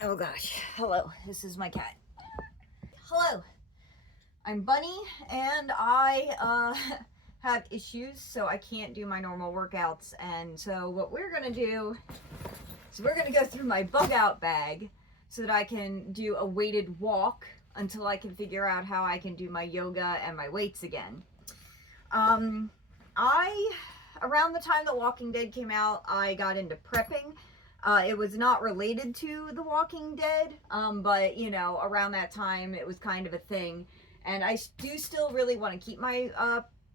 Oh gosh, hello, this is my cat. Hello, I'm Bunny and I have issues, so I can't do my normal workouts. And so what we're gonna do is we're gonna go through my bug out bag so that I can do a weighted walk until I can figure out how I can do my yoga and my weights again. I around the time that Walking Dead came out, I got into prepping. It was not related to The Walking Dead, but you know, around that time it was kind of a thing. And I do still really want to keep my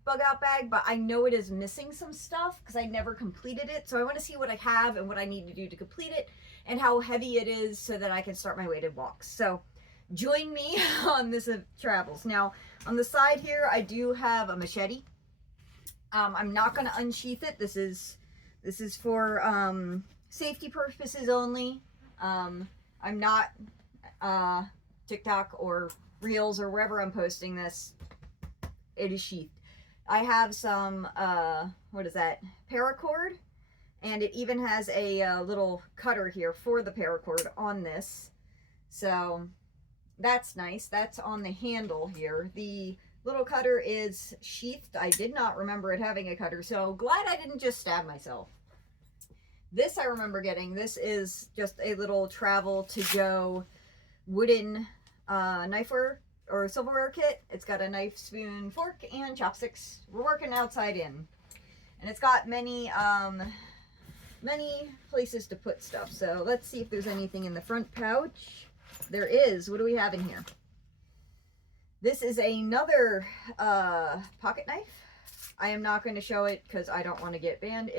bug out bag, but I know it is missing some stuff because I never completed it. So I want to see what I have and what I need to do to complete it and how heavy it is so that I can start my weighted walks. So join me on this travels. Now, on the side here, I do have a machete. I'm not going to unsheath it. This is for safety purposes only. I'm not TikTok or Reels or wherever I'm posting this. It is sheathed. I have some what is that? Paracord, and it even has a little cutter here for the paracord on this. So that's nice. That's on the handle here. The little cutter is sheathed. I did not remember it having a cutter, so glad I didn't just stab myself. This I remember getting. This is just a little travel to go wooden knifeware or silverware kit. It's got a knife, spoon, fork, and chopsticks. We're working outside in. And it's got many places to put stuff. So let's see if there's anything in the front pouch. There is. What do we have in here? This is another pocket knife. I am not going to show it because I don't want to get banned.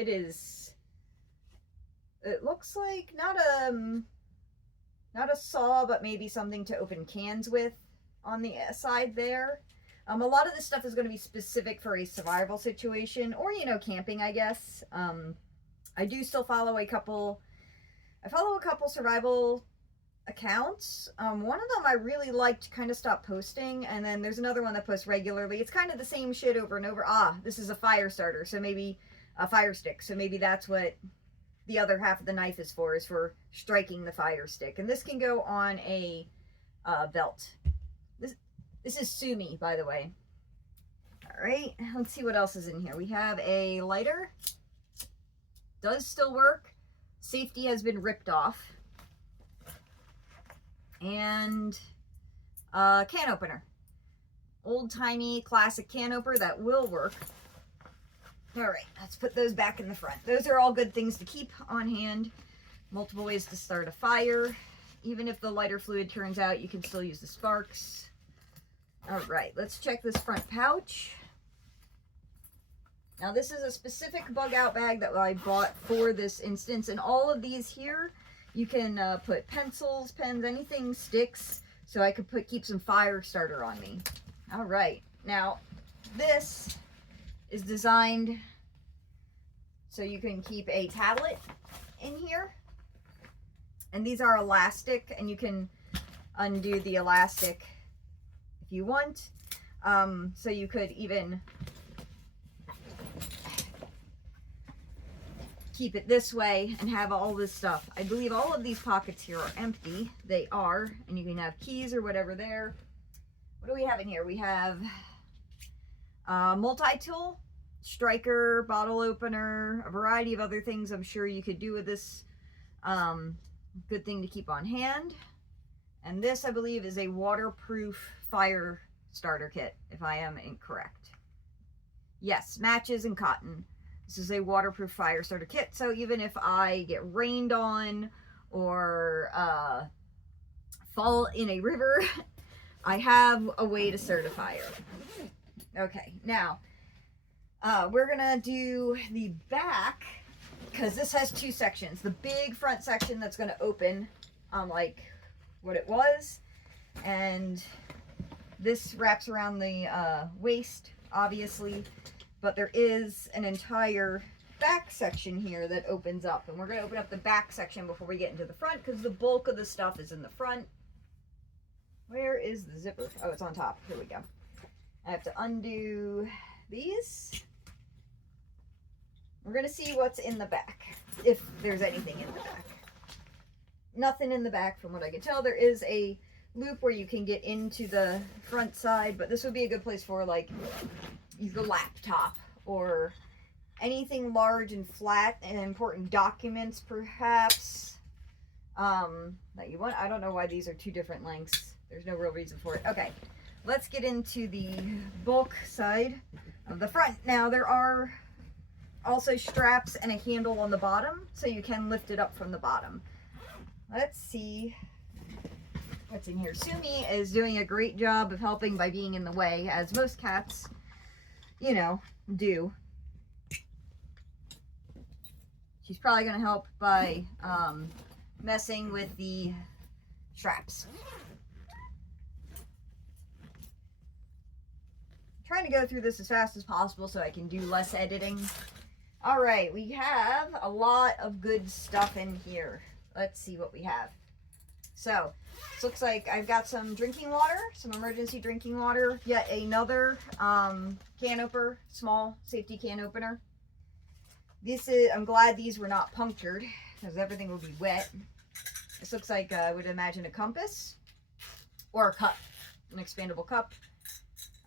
It looks like not a saw, but maybe something to open cans with on the side there. A lot of this stuff is going to be specific for a survival situation or, you know, camping, I guess. I do still follow a couple survival accounts. One of them I really liked kind of stopped posting, and then there's another one that posts regularly. It's kind of the same shit over and over. This is a fire starter, so maybe a fire stick, so maybe that's what the other half of the knife is for striking the fire stick. And this can go on a belt. This is Sumi, by the way. All right, let's see what else is in here. We have a lighter. Does still work. Safety has been ripped off. And a can opener. Old-timey classic can opener that will work. All right, let's put those back in the front. Those are all good things to keep on hand. Multiple ways to start a fire. Even if the lighter fluid turns out, you can still use the sparks. All right, let's check this front pouch. Now, this is a specific bug out bag that I bought for this instance. And all of these here, you can put pencils, pens, anything, sticks. So I could keep some fire starter on me. All right, now this is designed so you can keep a tablet in here. And these are elastic, and you can undo the elastic if you want. So you could even keep it this way and have all this stuff. I believe all of these pockets here are empty. They are, and you can have keys or whatever there. What do we have in here? We have multi-tool, striker, bottle opener, a variety of other things I'm sure you could do with this. Good thing to keep on hand. And this, I believe, is a waterproof fire starter kit, if I am incorrect. Yes, matches and cotton. This is a waterproof fire starter kit, so even if I get rained on or fall in a river, I have a way to start a fire. Okay, now we're gonna do the back, because this has two sections. The big front section that's gonna open like what it was, and this wraps around the waist, obviously, but there is an entire back section here that opens up, and we're gonna open up the back section before we get into the front, because the bulk of the stuff is in the front. Where is the zipper? Oh, it's on top. Here we go. I have to undo these. We're going to see what's in the back, if there's anything in the back. Nothing in the back from what I can tell. There is a loop where you can get into the front side, but this would be a good place for like the laptop or anything large and flat and important documents perhaps that you want. I don't know why these are two different lengths. There's no real reason for it. Okay, let's get into the bulk side of the front. Now there are also straps and a handle on the bottom, so you can lift it up from the bottom. Let's see what's in here. Sumi is doing a great job of helping by being in the way, as most cats, you know, do. She's probably going to help by messing with the straps. I'm trying to go through this as fast as possible so I can do less editing. All right, we have a lot of good stuff in here. Let's see what we have. So, this looks like I've got some drinking water, some emergency drinking water, yet another can opener, small safety can opener. This is, I'm glad these were not punctured because everything will be wet. This looks like I would imagine a compass or a cup, an expandable cup.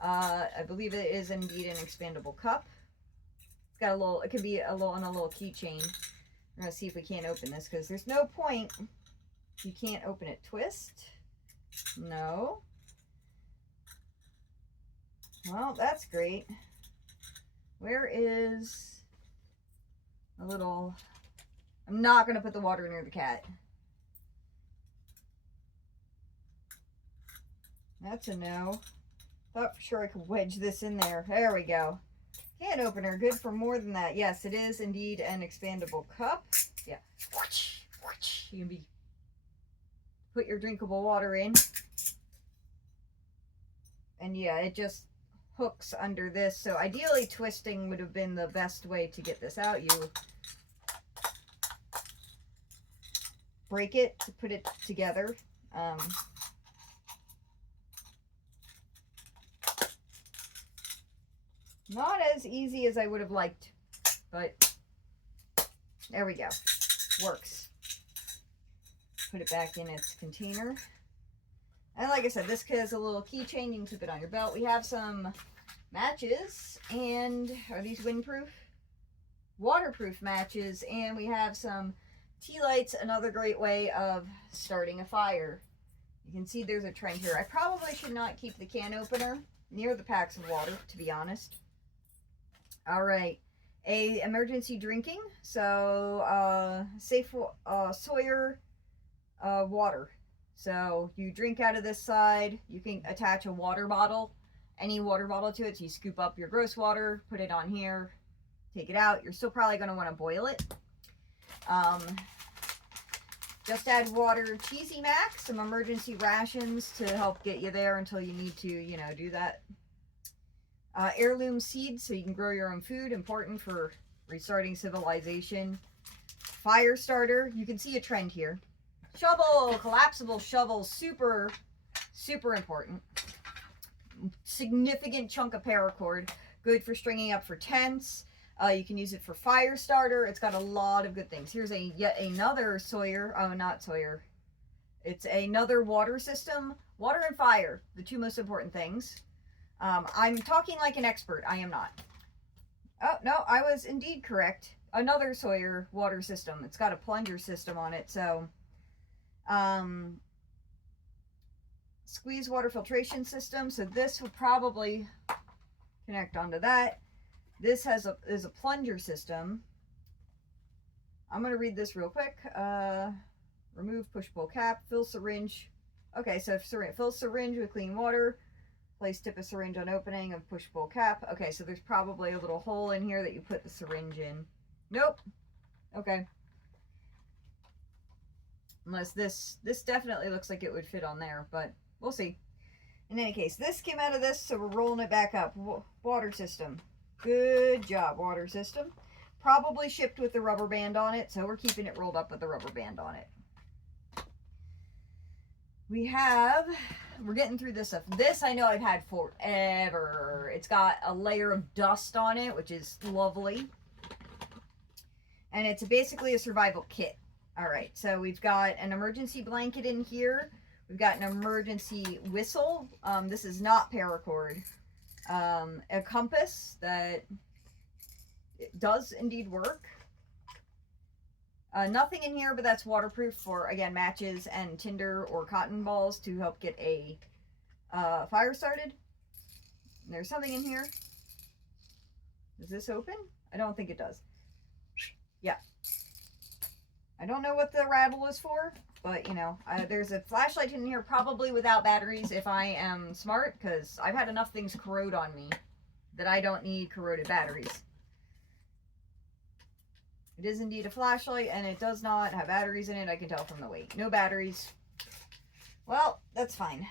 I believe it is indeed an expandable cup. It's got a little, it could be a little on a little keychain. We're gonna see if we can't open this because there's no point. You can't open it. Twist. No. Well, that's great. Where is a little... I'm not going to put the water near the cat. That's a no. Thought for sure I could wedge this in there. There we go. Can opener. Good for more than that. Yes, it is indeed an expandable cup. Yeah. You can put your drinkable water in. And yeah, it just hooks under this. So ideally twisting would have been the best way to get this out. You break it to put it together. Not as easy as I would have liked, but there we go. Works. Put it back in its container. And like I said, this has a little keychain. You can keep it on your belt. We have some matches, and are these windproof? Waterproof matches, and we have some tea lights, another great way of starting a fire. You can see there's a trend here. I probably should not keep the can opener near the packs of water, to be honest. All right, a emergency drinking, so safe Sawyer water. So you drink out of this side. You can attach a water bottle, any water bottle to it. So you scoop up your gross water, put it on here, take it out. You're still probably going to want to boil it. Just add water, cheesy mac, some emergency rations to help get you there until you need to, you know, do that. Heirloom seeds so you can grow your own food, important for restarting civilization. Fire starter, you can see a trend here. Shovel, collapsible shovel, super, super important. Significant chunk of paracord, good for stringing up for tents. You can use it for fire starter. It's got a lot of good things. Here's yet another Sawyer, not Sawyer. It's another water system. Water and fire, the two most important things. I'm talking like an expert. I am not. Oh, no, I was indeed correct. Another Sawyer water system. It's got a plunger system on it, so... squeeze water filtration system. So this will probably connect onto that. This is a plunger system. I'm going to read this real quick. Remove push-pull cap. Fill syringe. Okay, so fill syringe with clean water. Place tip of syringe on opening of push-pull cap. Okay, so there's probably a little hole in here that you put the syringe in. Nope. Okay. Unless this definitely looks like it would fit on there, but we'll see. In any case, this came out of this, so we're rolling it back up. Water system. Good job, water system. Probably shipped with the rubber band on it, so we're keeping it rolled up with the rubber band on it. We're getting through this stuff. This I know I've had forever. It's got a layer of dust on it, which is lovely. And it's basically a survival kit. All right, so we've got an emergency blanket in here. We've got an emergency whistle. This is not paracord. A compass that does indeed work. Nothing in here, but that's waterproof for, again, matches and tinder or cotton balls to help get a fire started. And there's something in here. Does this open? I don't think it does. Yeah. I don't know what the rattle is for, but, you know, there's a flashlight in here, probably without batteries if I am smart, because I've had enough things corrode on me that I don't need corroded batteries. It is indeed a flashlight, and it does not have batteries in it. I can tell from the weight. No batteries. Well, that's fine.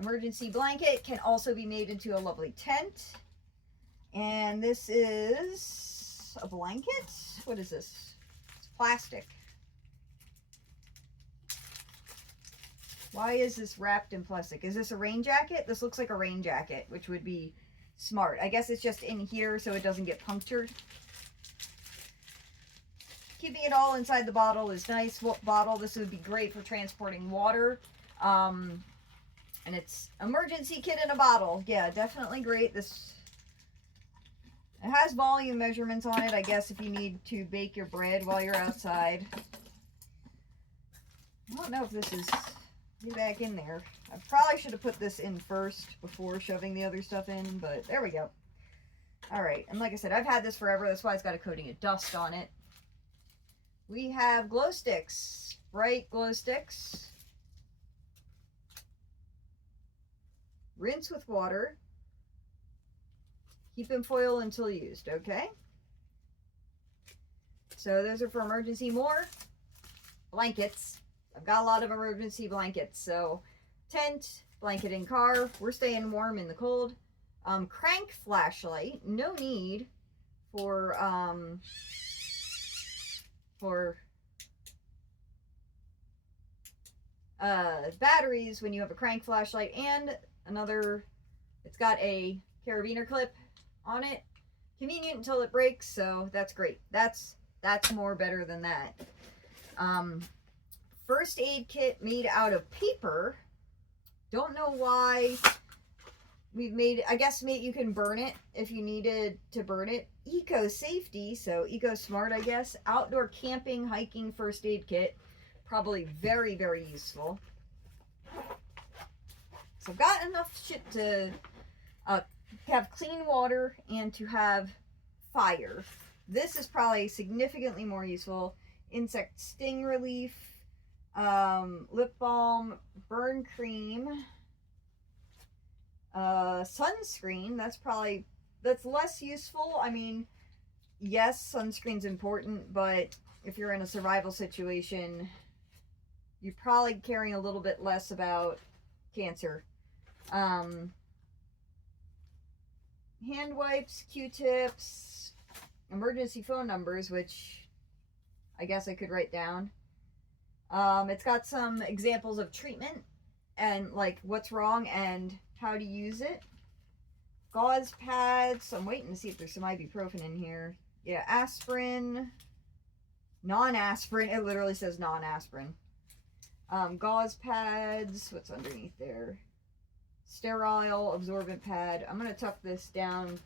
Emergency blanket can also be made into a lovely tent. And this is a blanket? What is this? It's plastic. Why is this wrapped in plastic? Is this a rain jacket? This looks like a rain jacket, which would be smart. I guess it's just in here so it doesn't get punctured. Keeping it all inside the bottle is nice. Bottle, this would be great for transporting water. And it's emergency kit in a bottle. Yeah, definitely great. This, it has volume measurements on it, I guess, if you need to bake your bread while you're outside. I don't know if this is, get back in there. I probably should have put this in first before shoving the other stuff in, but there we go. All right, and like I said, I've had this forever. That's why it's got a coating of dust on it. We have glow sticks, bright glow sticks. Rinse with water. Keep in foil until used, okay? So those are for emergency. More blankets. I've got a lot of emergency blankets. So tent, blanket in car. We're staying warm in the cold. Crank flashlight. No need for batteries when you have a crank flashlight. And another, it's got a carabiner clip on it. Convenient until it breaks, so that's great. That's more better than that. First aid kit made out of paper. Don't know why we've made, I guess you can burn it if you needed to burn it. Eco safety, so eco smart, I guess. Outdoor camping, hiking first aid kit. Probably very, very useful. So I've got enough shit to have clean water and to have fire. This is probably significantly more useful. Insect sting relief, lip balm, burn cream, sunscreen. That's less useful. I mean, yes, sunscreen's important, but if you're in a survival situation, you're probably caring a little bit less about cancer. Hand wipes, Q-tips, emergency phone numbers, which I guess I could write down. It's got some examples of treatment and like what's wrong and how to use it. Gauze pads. I'm waiting to see if there's some ibuprofen in here. Yeah, aspirin, non-aspirin. It literally says non-aspirin. Gauze pads. What's underneath there? Sterile absorbent pad. I'm going to tuck this down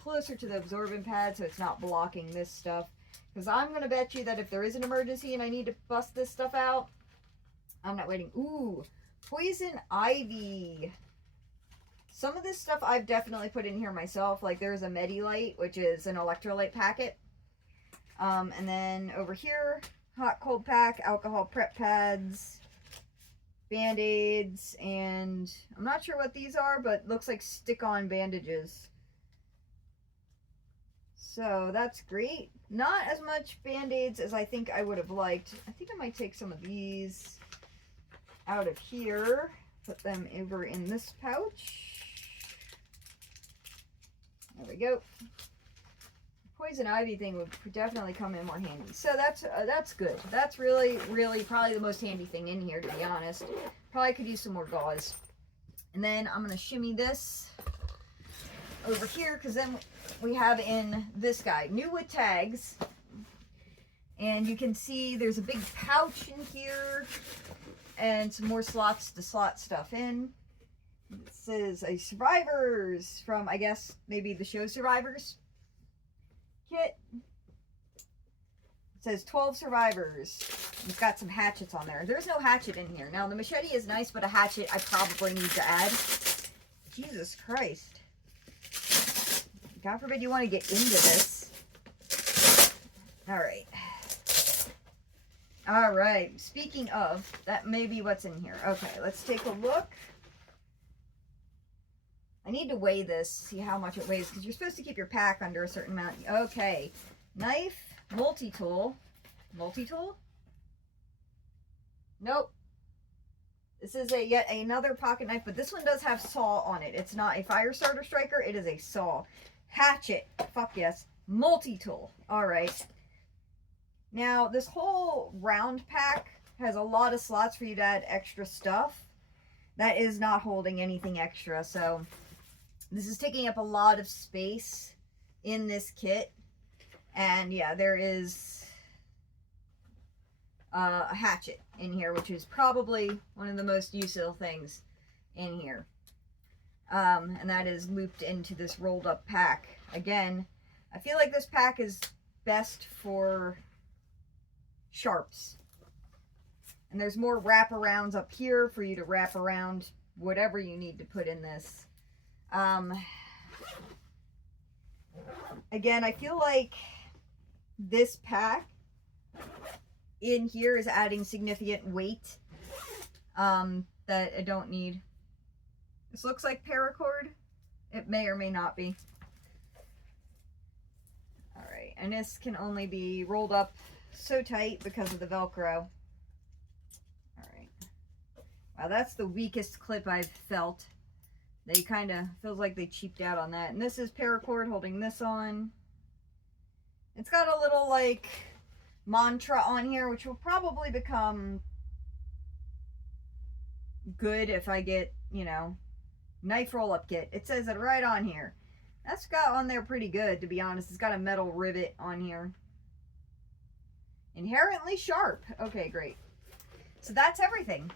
closer to the absorbent pad so it's not blocking this stuff. Because I'm going to bet you that if there is an emergency and I need to bust this stuff out, I'm not waiting. Ooh, poison ivy. Some of this stuff I've definitely put in here myself. Like there's a Medilite, which is an electrolyte packet. And then over here, hot cold pack, alcohol prep pads, Band-Aids, and I'm not sure what these are, but looks like stick-on bandages. So that's great. Not as much Band-Aids as I think I would have liked. I think I might take some of these out of here, put them over in this pouch. There we go. Poison ivy thing would definitely come in more handy. So that's good. That's really, really probably the most handy thing in here, to be honest. Probably could use some more gauze. And then I'm going to shimmy this over here because then we have in this guy, new with tags. And you can see there's a big pouch in here and some more slots to slot stuff in. This is a Survivors from, I guess, maybe the show Survivors kit. It says 12 Survivors. It's got some hatchets on there. There's no hatchet in here. Now, the machete is nice, but a hatchet I probably need to add. Jesus Christ. God forbid you want to get into this. Alright. Alright. Speaking of, that may be what's in here. Okay, let's take a look. I need to weigh this, see how much it weighs, because you're supposed to keep your pack under a certain amount. Okay. Knife, multi-tool. Multi-tool? Nope. This is yet another pocket knife, but this one does have saw on it. It's not a fire starter striker, it is a saw. Hatchet. Fuck yes. Multi-tool. Alright. Now, this whole round pack has a lot of slots for you to add extra stuff. That is not holding anything extra, so this is taking up a lot of space in this kit. And yeah, there is a hatchet in here, which is probably one of the most useful things in here. And that is looped into this rolled up pack. Again, I feel like this pack is best for sharps. And there's more wraparounds up here for you to wrap around whatever you need to put in this. Again, I feel like this pack in here is adding significant weight that I don't need. This looks like paracord. It may or may not be. Alright, and this can only be rolled up so tight because of the Velcro. Alright. Wow, that's the weakest clip I've felt. They kind of, feels like they cheaped out on that. And this is paracord holding this on. It's got a little, like, mantra on here, which will probably become good if I get, you know, knife roll-up kit. It says it right on here. That's got on there pretty good, to be honest. It's got a metal rivet on here. Inherently sharp. Okay, great. So that's everything.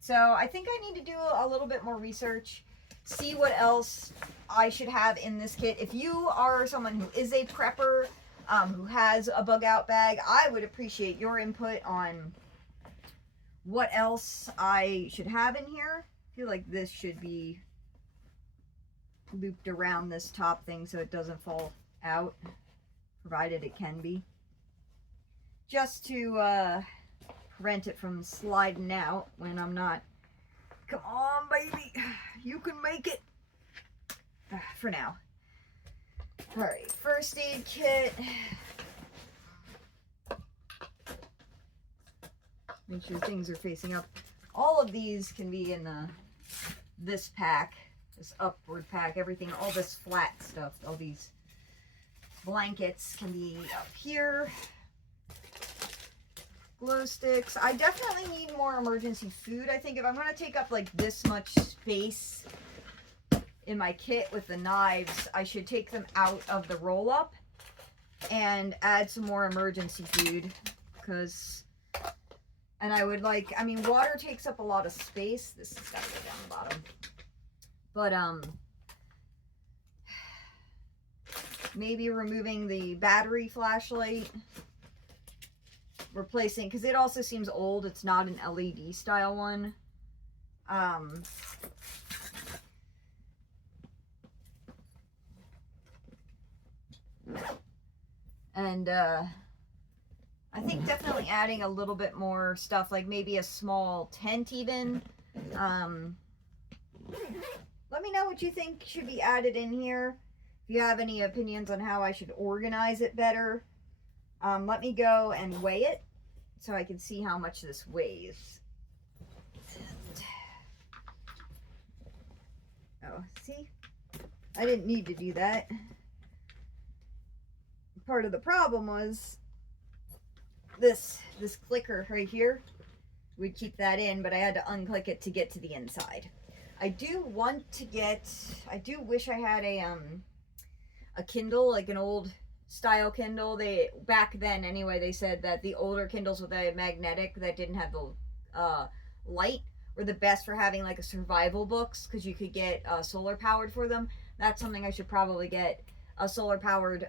So I think I need to do a little bit more research, see what else I should have in this kit. If you are someone who is a prepper, who has a bug out bag, I would appreciate your input on what else I should have in here. I feel like this should be looped around this top thing so it doesn't fall out, provided it can be. Just to prevent it from sliding out when I'm not. Come on, baby. You can make it. For now. Alright, first aid kit. Make sure things are facing up. All of these can be in this pack, this upward pack, everything, all this flat stuff, all these blankets can be up here. Glow sticks. I definitely need more emergency food. I think if I'm going to take up like this much space in my kit with the knives, I should take them out of the roll-up and add some more emergency food, because, and I would like, I mean, water takes up a lot of space. This has got to go down the bottom. But, maybe removing the battery flashlight, replacing, because it also seems old. It's not an LED style one. And I think definitely adding a little bit more stuff, like maybe a small tent even. Let me know what you think should be added in here. If you have any opinions on how I should organize it better, let me go and weigh it so I can see how much this weighs. Oh, see? I didn't need to do that. Part of the problem was this clicker right here would keep that in, but I had to unclick it to get to the inside. I do want to get, I do wish I had a Kindle, like an old style Kindle. They, back then anyway, they said that the older Kindles with a magnetic that didn't have the light were the best for having like a survival books, because you could get solar powered for them. That's something I should probably get, a solar powered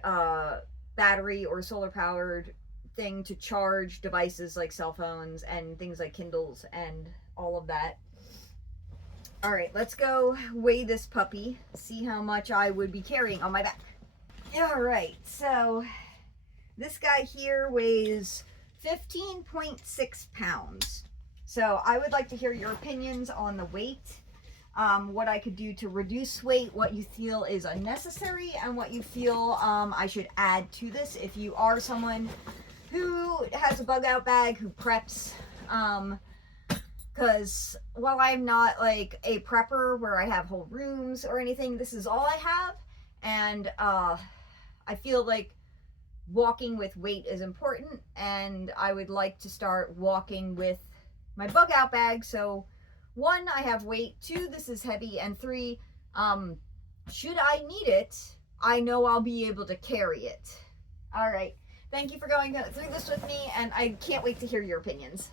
battery or solar powered thing to charge devices like cell phones and things like Kindles and all of that. All right, let's go weigh this puppy, see how much I would be carrying on my back. All right, so this guy here weighs 15.6 pounds. So I would like to hear your opinions on the weight, what I could do to reduce weight, what you feel is unnecessary, and what you feel I should add to this if you are someone who has a bug out bag, who preps. Because while I'm not like a prepper where I have whole rooms or anything, this is all I have. And I feel like walking with weight is important, and I would like to start walking with my bug out bag. So 1, I have weight, 2, this is heavy, and 3, should I need it, I know I'll be able to carry it. All right. Thank you for going through this with me, and I can't wait to hear your opinions.